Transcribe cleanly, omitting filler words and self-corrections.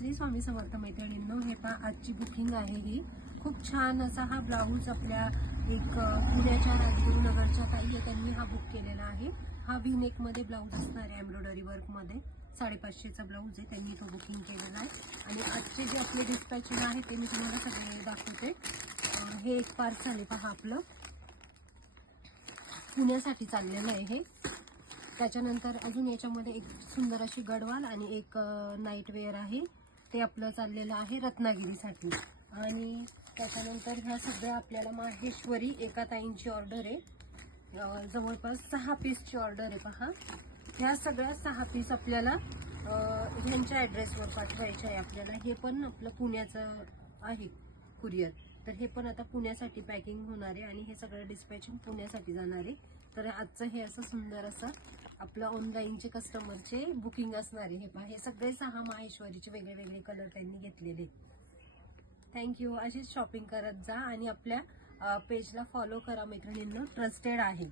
श्री स्वामी समर्थ मैत्रिणींनो, हे पहा आजची बुकिंग आहे ही। खूप छान असा हा ब्लाऊज आपल्या एक पुण्याच्या राजगुरुनगरच्या ताई आहे, त्यांनी हा बुक केलेला आहे। हा वी नेक मध्ये ब्लाऊज असणार आहे, एम्ब्रॉयडरी वर्क मध्ये 550चा ब्लाऊज आहे, त्यांनी तो बुकिंग केलेला आहे। आणि आजचे जे आपले डिस्पॅचिंग आहे ते मी तुम्हाला सगळे दाखवते। हे एक पार्सल आहे पहा, आपलं पुण्यासाठी चाललेलं आहे हे। त्याच्यानंतर अजून याच्यामध्ये एक सुंदर अशी गडवाल आणि एक नाईट वेअर आहे, ते आपलं चाललेलं आहे रत्नागिरीसाठी। आणि त्याच्यानंतर ह्या सगळ्या आपल्याला माहेश्वरी एका ताईंची ऑर्डर आहे, जवळपास 6 पीसची ऑर्डर आहे पहा। ह्या सगळ्या 6 पीस आपल्याला ह्यांच्या ॲड्रेसवर पाठवायचे आहे आपल्याला। हे पण आपलं पुण्याचं आहे कुरिअर, तर हे पण आता पुण्यासाठी पॅकिंग होणार आहे आणि हे सगळं डिस्पॅचिंग पुण्यासाठी जाणार आहे। तर आजचं हे असं सुंदर असं आपलं ऑनलाईनचे कस्टमरचे बुकिंग असणार आहे। हे पहा, हे सगळे 6 माहेश्वरीचे वेगळे वेगळे कलर त्यांनी घेतलेले। थँक्यू। अशीच शॉपिंग करत जा आणि आपल्या पेजला फॉलो करा मैत्रिणींनो, ट्रस्टेड आहे।